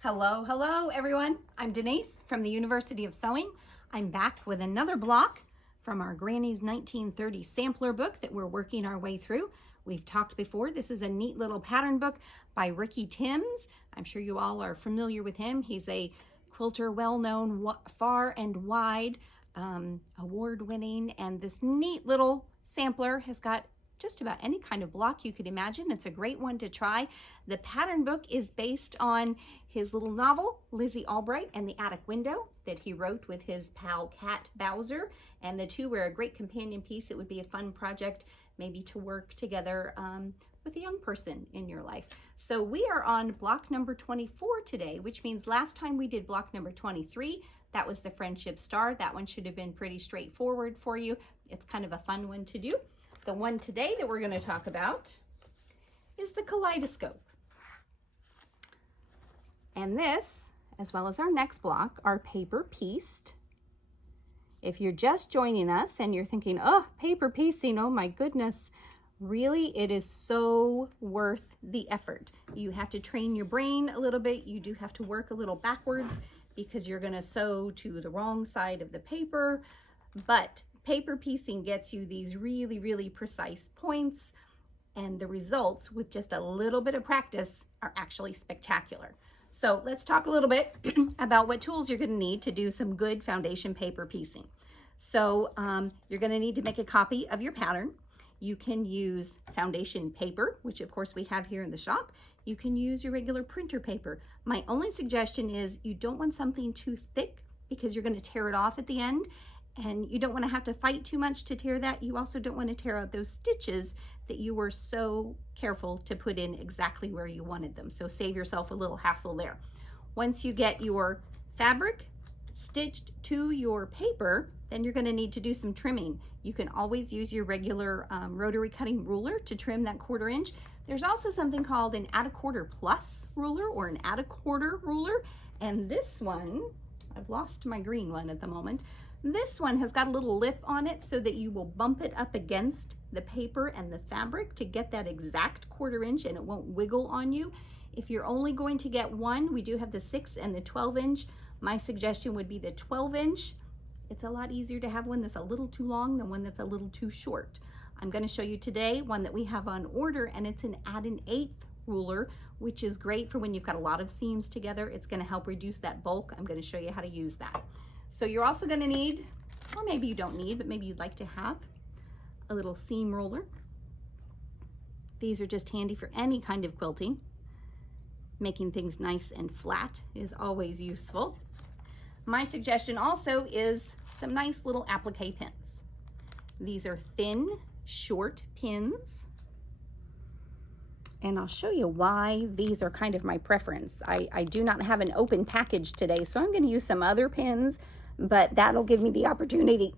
Hello everyone. I'm Denise from the University of Sewing. I'm back with another block from our Granny's 1930 sampler book that we're working our way through. We've talked before. This is a neat little pattern book by Ricky Timms. I'm sure you all are familiar with him. He's a quilter, well-known, far and wide, award-winning, and this neat little sampler has got just about any kind of block you could imagine. It's a great one to try. The pattern book is based on his little novel, Lizzy Albright and the Attic Window, that he wrote with his pal Cat Bowser, and the two were a great companion piece. It would be a fun project maybe to work together with a young person in your life. So we are on block number 24 today, which means last time we did block number 23. That was the Friendship Star. That one should have been pretty straightforward for you. It's kind of a fun one to do. The one today that we're going to talk about is the Kaleidoscope. And this, as well as our next block, are paper pieced. If you're just joining us and you're thinking, oh, paper piecing, oh my goodness, really, it is so worth the effort. You have to train your brain a little bit. You do have to work a little backwards because you're going to sew to the wrong side of the paper, but paper piecing gets you these really, really precise points, and the results with just a little bit of practice are actually spectacular. So let's talk a little bit about what tools you're going to need to do some good foundation paper piecing. So you're going to need to make a copy of your pattern. You can use foundation paper, which of course we have here in the shop. You can use your regular printer paper. My only suggestion is you don't want something too thick because you're going to tear it off at the end. And you don't want to have to fight too much to tear that. You also don't want to tear out those stitches that you were so careful to put in exactly where you wanted them. So save yourself a little hassle there. Once you get your fabric stitched to your paper, then you're going to need to do some trimming. You can always use your regular rotary cutting ruler to trim that 1/4 inch. There's also something called an add a quarter plus ruler or an add a quarter ruler. And this one, I've lost my green one at the moment. This one has got a little lip on it so that you will bump it up against the paper and the fabric to get that exact 1/4 inch and it won't wiggle on you. If you're only going to get one, we do have the 6 and the 12 inch. My suggestion would be the 12 inch. It's a lot easier to have one that's a little too long than one that's a little too short. I'm going to show you today one that we have on order, and it's an add an 1/8 ruler, which is great for when you've got a lot of seams together. It's going to help reduce that bulk. I'm going to show you how to use that. So you're also going to need, or maybe you don't need, but maybe you'd like to have a little seam roller. These are just handy for any kind of quilting. Making things nice and flat is always useful. My suggestion also is some nice little applique pens. These are thin, short pins. And I'll show you why these are kind of my preference. I do not have an open package today, so I'm going to use some other pins, but that'll give me the opportunity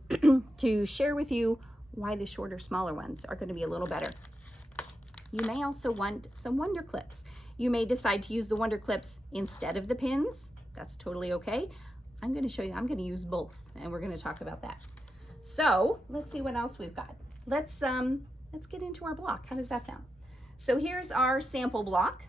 to share with you why the shorter, smaller ones are going to be a little better. You may also want some wonder clips. You may decide to use the wonder clips instead of the pins. That's totally okay. I'm going to show you, I'm going to use both, and we're going to talk about that. So let's see what else we've got. Let's get into our block. How does that sound? So here's our sample block.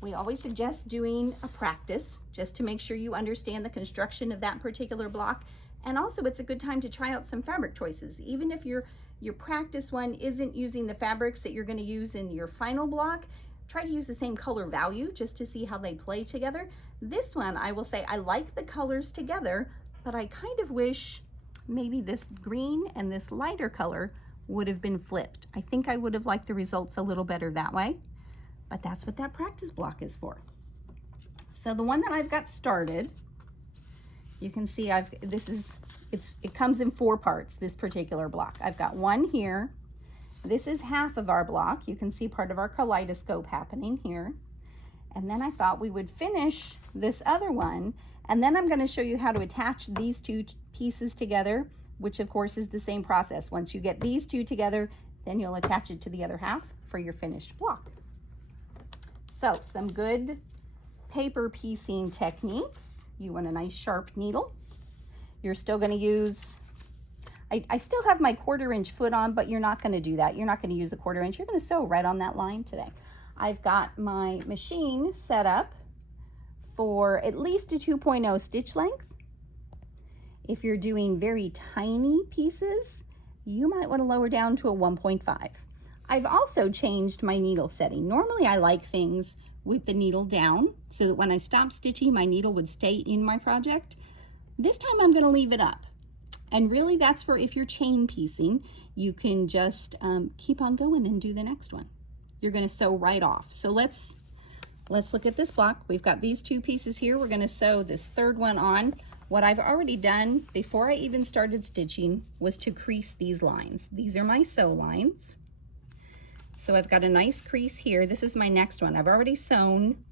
We always suggest doing a practice just to make sure you understand the construction of that particular block. And also it's a good time to try out some fabric choices. Even if your practice one isn't using the fabrics that you're going to use in your final block, try to use the same color value just to see how they play together. This one, I will say, I like the colors together, but I kind of wish maybe this green and this lighter color would have been flipped. I think I would have liked the results a little better that way, but that's what that practice block is for. So the one that I've got started, you can see it comes in 4 parts, this particular block. I've got one here. This is half of our block. You can see part of our kaleidoscope happening here. And then I thought we would finish this other one, and then I'm going to show you how to attach these 2 pieces together, which of course is the same process. Once you get these 2 together, then you'll attach it to the other half for your finished block. So some good paper piecing techniques. You want a nice sharp needle. You're still going to use, I still have my 1/4 inch foot on, but you're not going to do that. You're not going to use a 1/4 inch. You're going to sew right on that line today. I've got my machine set up for at least a 2.0 stitch length. If you're doing very tiny pieces, you might want to lower down to a 1.5. I've also changed my needle setting. Normally I like things with the needle down so that when I stop stitching, my needle would stay in my project. This time I'm going to leave it up. And really that's for if you're chain piecing, you can just keep on going and do the next one. You're going to sew right off. So let's look at this block. We've got these two pieces here. We're going to sew this third one on. What I've already done before I even started stitching was to crease these lines. These are my sew lines. So I've got a nice crease here. This is my next one. I've already sewn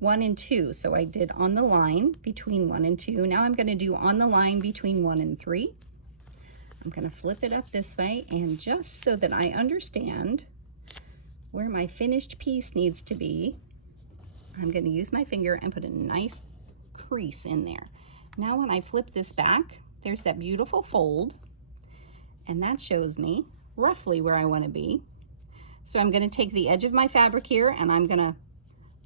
1 and 2. So I did on the line between 1 and 2. Now I'm going to do on the line between 1 and 3. I'm going to flip it up this way, and just so that I understand where my finished piece needs to be, I'm going to use my finger and put a nice crease in there. Now when I flip this back, there's that beautiful fold, and that shows me roughly where I want to be. So I'm going to take the edge of my fabric here and I'm going to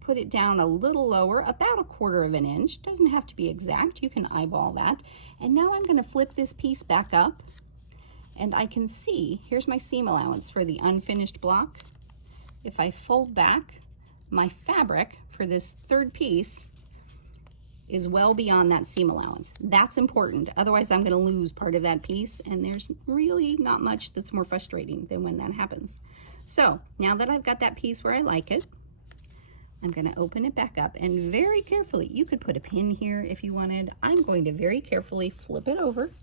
put it down a little lower, about 1/4 inch. Doesn't have to be exact, you can eyeball that. And now I'm going to flip this piece back up, and I can see, here's my seam allowance for the unfinished block. If I fold back, my fabric for this third piece is well beyond that seam allowance. That's important, otherwise I'm going to lose part of that piece, and there's really not much that's more frustrating than when that happens. So now that I've got that piece where I like it, I'm going to open it back up, and very carefully, you could put a pin here if you wanted. I'm going to very carefully flip it over,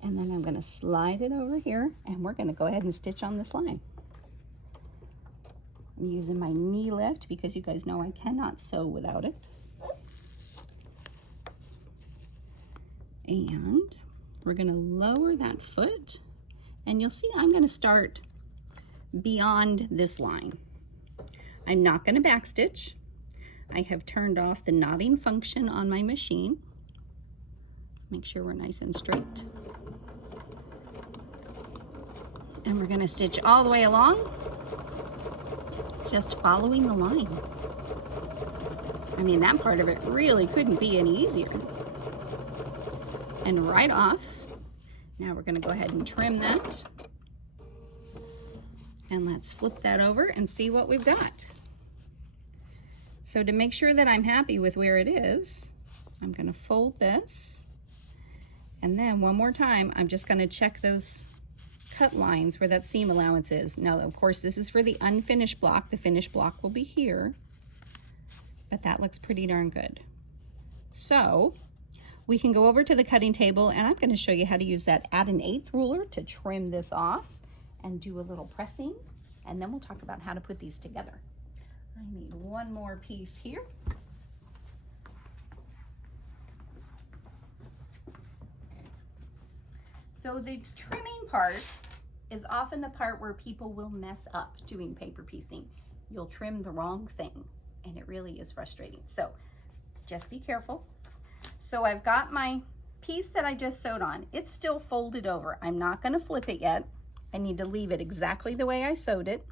and then I'm going to slide it over here, and we're going to go ahead and stitch on this line. I'm using my knee lift because you guys know I cannot sew without it. And we're going to lower that foot, and you'll see I'm going to start beyond this line. I'm not going to backstitch. I have turned off the knotting function on my machine. Let's make sure we're nice and straight. And we're going to stitch all the way along, just following the line. I mean, that part of it really couldn't be any easier. And right off, now we're going to go ahead and trim that. And let's flip that over and see what we've got. So to make sure that I'm happy with where it is, I'm going to fold this. And then one more time, I'm just going to check those cut lines where that seam allowance is. Now, of course, this is for the unfinished block. The finished block will be here, but that looks pretty darn good. So we can go over to the cutting table, and I'm going to show you how to use that add an 1/8 ruler to trim this off and do a little pressing, and then we'll talk about how to put these together. I need one more piece here. So the trimming part is often the part where people will mess up doing paper piecing. You'll trim the wrong thing, and it really is frustrating. So just be careful. So I've got my piece that I just sewed on. It's still folded over. I'm not going to flip it yet. I need to leave it exactly the way I sewed it.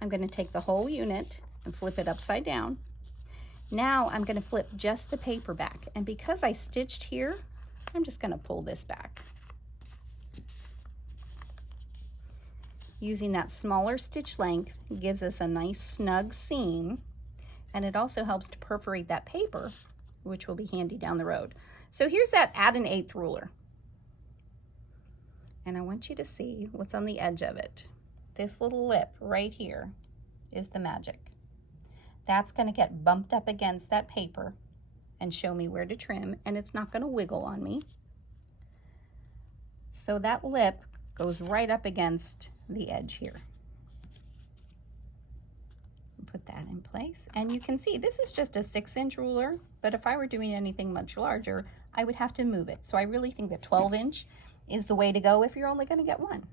I'm going to take the whole unit and flip it upside down. Now I'm going to flip just the paper back, and because I stitched here, I'm just going to pull this back. Using that smaller stitch length gives us a nice snug seam, and it also helps to perforate that paper, which will be handy down the road. So here's that add an 1/8 ruler. And I want you to see what's on the edge of it. This little lip right here is the magic. That's going to get bumped up against that paper and show me where to trim, and it's not going to wiggle on me. So that lip goes right up against the edge here. Put that in place, and you can see this is just a 6-inch ruler, but if I were doing anything much larger, I would have to move it. So I really think that 12-inch is the way to go if you're only going to get one.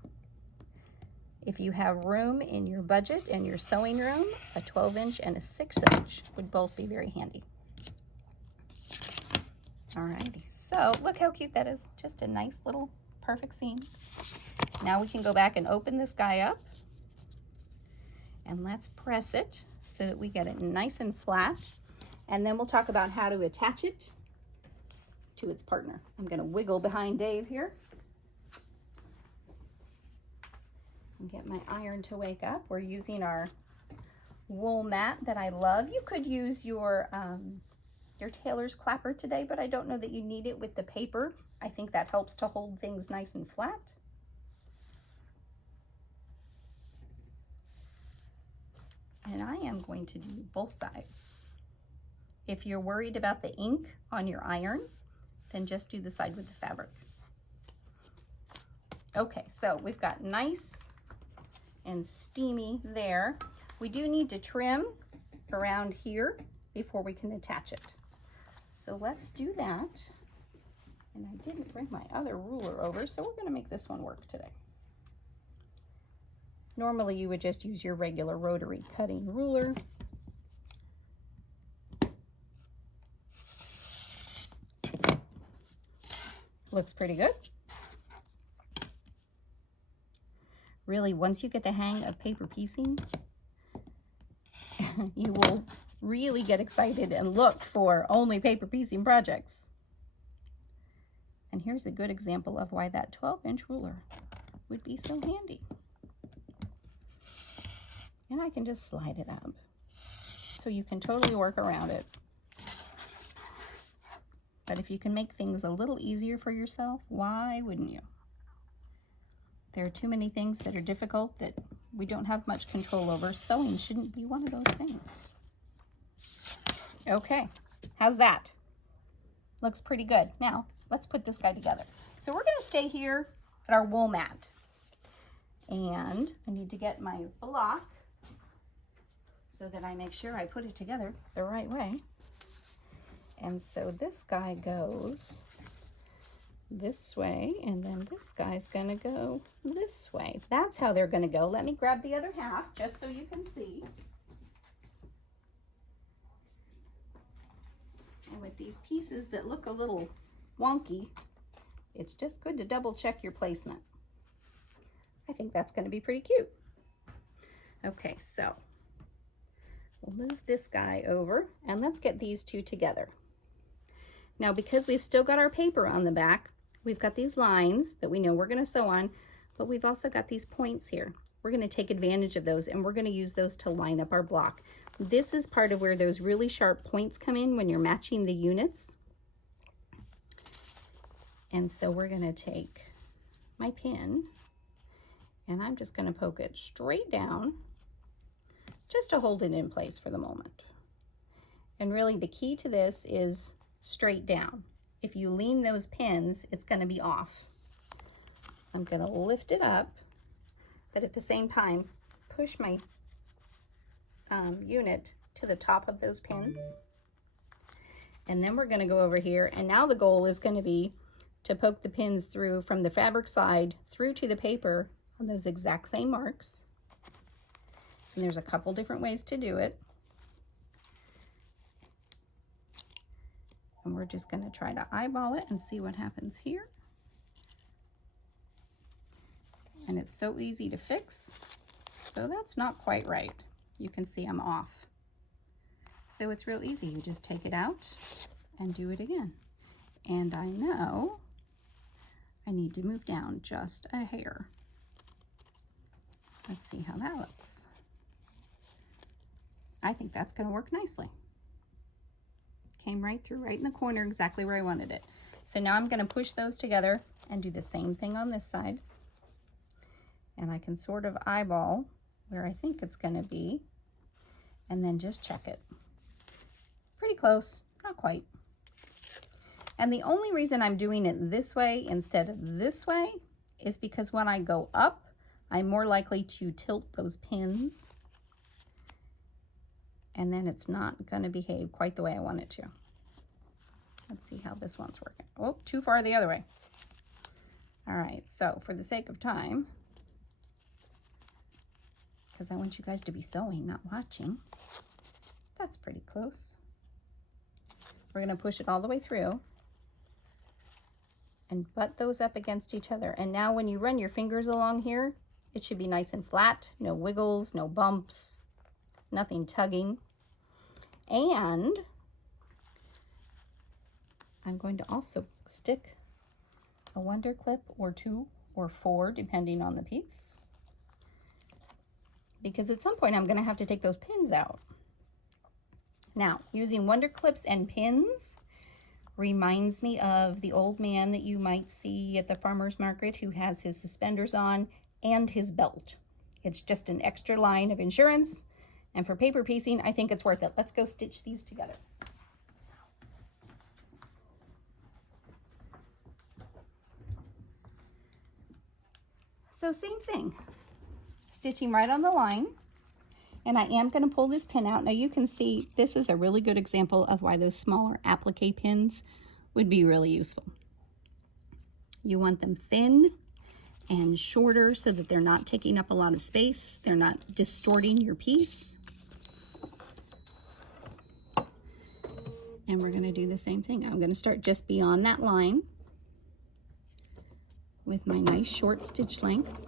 If you have room in your budget and your sewing room, a 12-inch and a 6-inch would both be very handy. Alrighty, so look how cute that is. Just a nice little perfect seam. Now we can go back and open this guy up, and let's press it so that we get it nice and flat. And then we'll talk about how to attach it to its partner. I'm going to wiggle behind Dave here and get my iron to wake up. We're using our wool mat that I love. You could use your tailor's clapper today, but I don't know that you need it with the paper. I think that helps to hold things nice and flat. And I am going to do both sides. If you're worried about the ink on your iron, then just do the side with the fabric. Okay, so we've got nice and steamy there. We do need to trim around here before we can attach it. So let's do that. And I didn't bring my other ruler over, so we're going to make this one work today. Normally you would just use your regular rotary cutting ruler. Looks pretty good. Really, once you get the hang of paper piecing, you will really get excited and look for only paper piecing projects. And here's a good example of why that 12-inch ruler would be so handy. And I can just slide it up so you can totally work around it. But if you can make things a little easier for yourself, why wouldn't you? There are too many things that are difficult that we don't have much control over. Sewing shouldn't be one of those things. Okay, how's that? Looks pretty good. Now, let's put this guy together. So we're gonna stay here at our wool mat. And I need to get my block so that I make sure I put it together the right way. And so this guy goes this way, and then this guy's gonna go this way. That's how they're gonna go. Let me grab the other half just so you can see. And with these pieces that look a little wonky, it's just good to double check your placement. I think that's gonna be pretty cute. Okay, so we'll move this guy over and let's get these two together. Now, because we've still got our paper on the back, we've got these lines that we know we're going to sew on, but we've also got these points here. We're going to take advantage of those, and we're going to use those to line up our block. This is part of where those really sharp points come in when you're matching the units. And so we're going to take my pin, and I'm just going to poke it straight down just to hold it in place for the moment. And really the key to this is straight down. If you lean those pins, it's going to be off. I'm going to lift it up, but at the same time, push my unit to the top of those pins. And then we're going to go over here, and now the goal is going to be to poke the pins through from the fabric side through to the paper on those exact same marks. And there's a couple different ways to do it. And we're just going to try to eyeball it and see what happens here. And it's so easy to fix. So that's not quite right. You can see I'm off. So it's real easy. You just take it out and do it again. And I know I need to move down just a hair. Let's see how that looks. I think that's going to work nicely. Came right through, right in the corner, exactly where I wanted it. So now I'm going to push those together and do the same thing on this side. And I can sort of eyeball where I think it's going to be, and then just check it. Pretty close, not quite. And the only reason I'm doing it this way instead of this way is because when I go up, I'm more likely to tilt those pins, and then it's not going to behave quite the way I want it to. Let's see how this one's working. Oh, too far the other way. All right, so for the sake of time, because I want you guys to be sewing, not watching, that's pretty close. We're going to push it all the way through and butt those up against each other. And now when you run your fingers along here, it should be nice and flat, no wiggles, no bumps, nothing tugging. And I'm going to also stick a wonder clip or 2 or 4, depending on the piece, because at some point I'm going to have to take those pins out. Now, using wonder clips and pins reminds me of the old man that you might see at the farmer's market who has his suspenders on and his belt. It's just an extra line of insurance, and for paper piecing, I think it's worth it. Let's go stitch these together. So same thing, stitching right on the line, and I am going to pull this pin out. Now you can see this is a really good example of why those smaller applique pins would be really useful. You want them thin and shorter so that they're not taking up a lot of space, they're not distorting your piece. And we're going to do the same thing. I'm going to start just beyond that line with my nice short stitch length,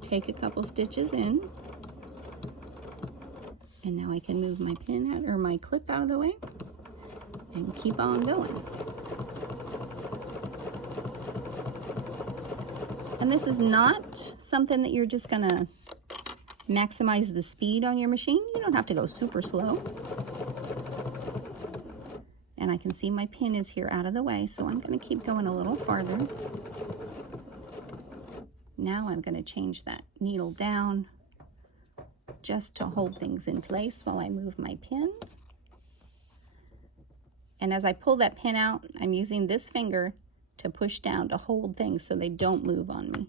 take a couple stitches in, and now I can move my pin out, or my clip out of the way, and keep on going. And this is not something that you're just gonna maximize the speed on your machine. You don't have to go super slow. And I can see my pin is here out of the way, so I'm gonna keep going a little farther. Now I'm going to change that needle down just to hold things in place while I move my pin. And as I pull that pin out, I'm using this finger to push down to hold things so they don't move on me.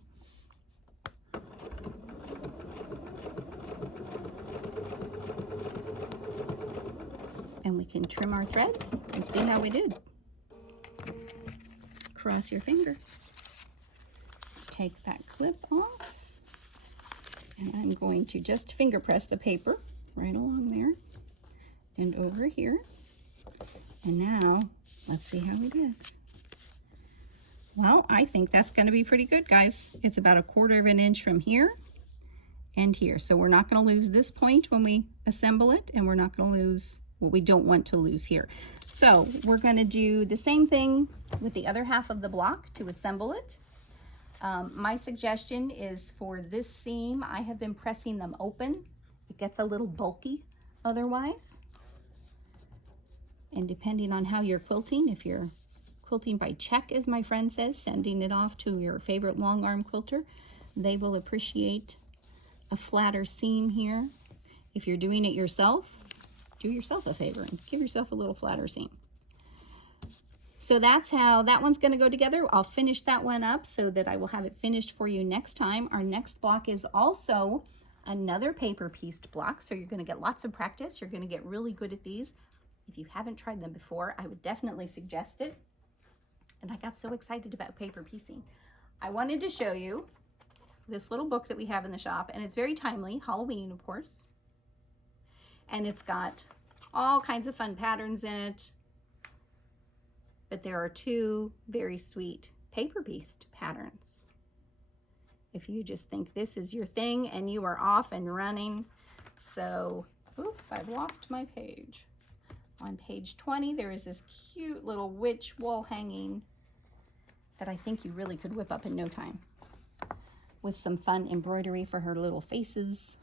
And we can trim our threads and see how we did. Cross your fingers. Take that clip off, and I'm going to just finger press the paper right along there and over here. And now let's see how we did. Well, I think that's going to be pretty good, guys. It's about 1/4 of an inch from here and here, so we're not going to lose this point when we assemble it, and we're not going to lose what we don't want to lose here. So we're going to do the same thing with the other half of the block to assemble it. My suggestion is for this seam, I have been pressing them open. It gets a little bulky otherwise. And depending on how you're quilting, if you're quilting by check, as my friend says, sending it off to your favorite long arm quilter, they will appreciate a flatter seam here. If you're doing it yourself, do yourself a favor and give yourself a little flatter seam. So that's how that one's going to go together. I'll finish that one up so that I will have it finished for you next time. Our next block is also another paper pieced block, so you're going to get lots of practice. You're going to get really good at these. If you haven't tried them before, I would definitely suggest it. And I got so excited about paper piecing. I wanted to show you this little book that we have in the shop, and it's very timely, Halloween, of course. And it's got all kinds of fun patterns in it. But there are 2 very sweet paper pieced patterns. If you just think this is your thing and you are off and running. So, oops, I've lost my page. On page 20, there is this cute little witch wall hanging that I think you really could whip up in no time, with some fun embroidery for her little faces.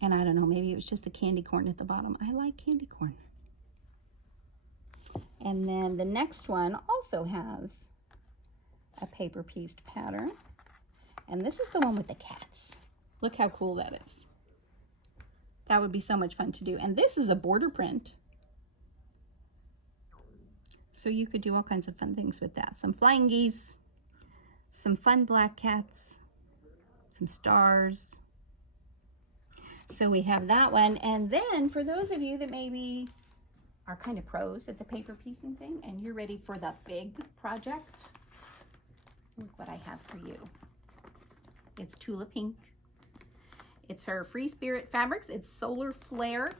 And I don't know, maybe it was just the candy corn at the bottom. I like candy corn. And then the next one also has a paper pieced pattern. And this is the one with the cats. Look how cool that is. That would be so much fun to do. And this is a border print. So you could do all kinds of fun things with that. Some flying geese, some fun black cats, some stars. So we have that one. And then for those of you that maybe are kind of pros at the paper piecing thing and you're ready for the big project, look what I have for you. It's Tula Pink. It's her Free Spirit Fabrics. It's Solar Flare.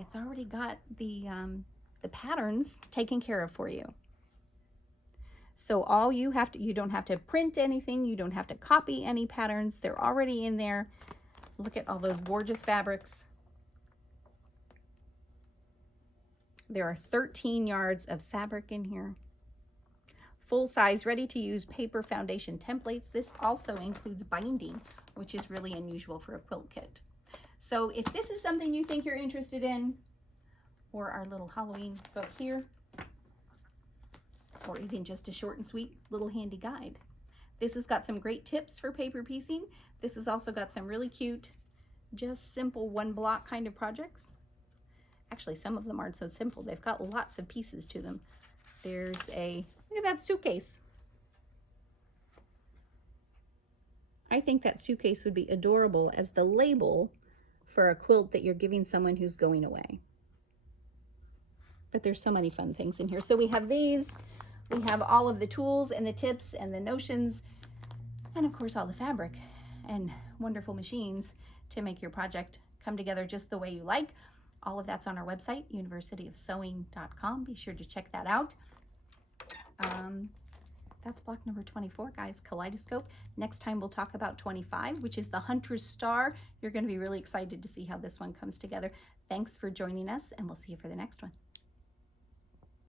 It's already got the patterns taken care of for you. So all you have to, you don't have to print anything. You don't have to copy any patterns. They're already in there. Look at all those gorgeous fabrics. There are 13 yards of fabric in here. Full size, ready to use paper foundation templates. This also includes binding, which is really unusual for a quilt kit. So if this is something you think you're interested in, or our little Halloween book here, or even just a short and sweet little handy guide. This has got some great tips for paper piecing. This has also got some really cute, just simple one block kind of projects. Actually, some of them aren't so simple. They've got lots of pieces to them. There's a, look at that suitcase. I think that suitcase would be adorable as the label for a quilt that you're giving someone who's going away. But there's so many fun things in here. So we have these. We have all of the tools and the tips and the notions, and of course all the fabric and wonderful machines to make your project come together just the way you like. All of that's on our website, universityofsewing.com. Be sure to check that out. That's block number 24, guys, Kaleidoscope. Next time we'll talk about 25, which is the Hunter's Star. You're going to be really excited to see how this one comes together. Thanks for joining us, and we'll see you for the next one.